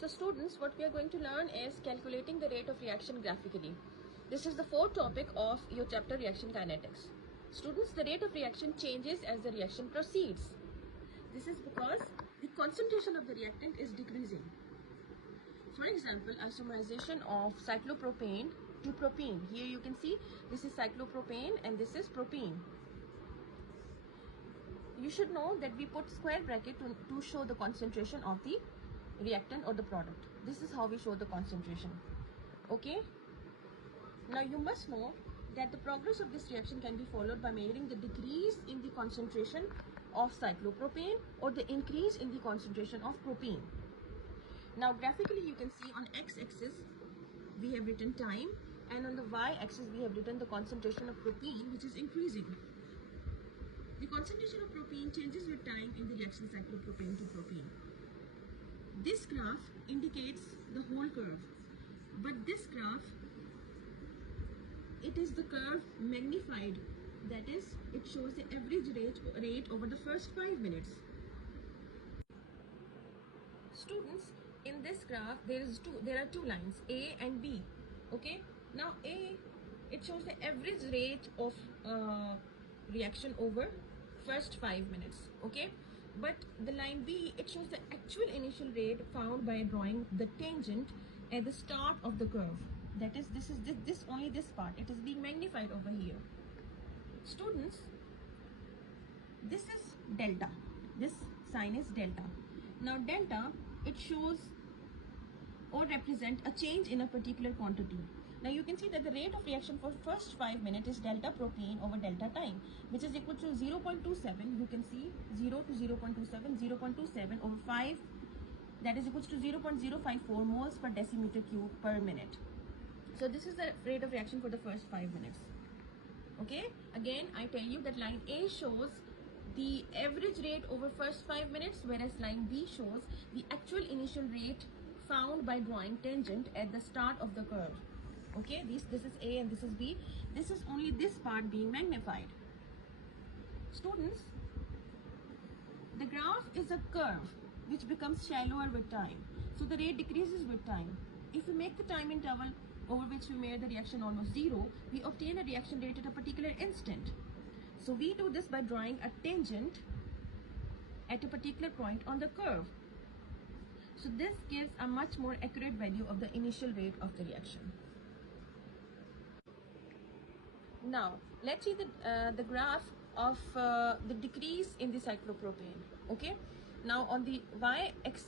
So students, what we are going to learn is calculating the rate of reaction graphically. This is the fourth topic of your chapter reaction kinetics. Students, the rate of reaction changes as the reaction proceeds. This is because the concentration of the reactant is decreasing. For example, isomerization of cyclopropane to propene. Here you can see this is cyclopropane and this is propene. You should know that we put square bracket to show the concentration of the reactant or the product. This is how we show the concentration. Okay. Now you must know that the progress of this reaction can be followed by measuring the decrease in the concentration of cyclopropane or the increase in the concentration of propene. Now graphically you can see on x-axis we have written time, and on the y-axis we have written the concentration of propene, which is increasing. The concentration of propene changes with time in the reaction cyclopropane to propene. This graph indicates the whole curve, but this graph, it is the curve magnified. That is, it shows the average rate over the first 5 minutes. Students, in this graph there are two lines, A and B. Okay, now A, it shows the average rate of reaction over first 5 minutes. Okay, but the line B, it shows the actual initial rate found by drawing the tangent at the start of the curve. That is, this only this part, it is being magnified over here. Students, this is delta, this sign is delta. Now delta, it shows or represent a change in a particular quantity. Now you can see that the rate of reaction for first 5 minutes is delta propene over delta time, which is equal to 0.27. You can see 0 to 0.27, 0.27 over 5, that is equal to 0.054 moles per decimeter cube per minute. So this is the rate of reaction for the first 5 minutes. Okay, again I tell you that line A shows the average rate over first 5 minutes, whereas line B shows the actual initial rate found by drawing tangent at the start of the curve. Okay, this is A and this is B. This is only this part being magnified. Students, the graph is a curve which becomes shallower with time. So the rate decreases with time. If we make the time interval over which we made the reaction almost zero, we obtain a reaction rate at a particular instant. So we do this by drawing a tangent at a particular point on the curve. So this gives a much more accurate value of the initial rate of the reaction. Now let's see the graph of the decrease in the cyclopropane. Okay, now on the y-axis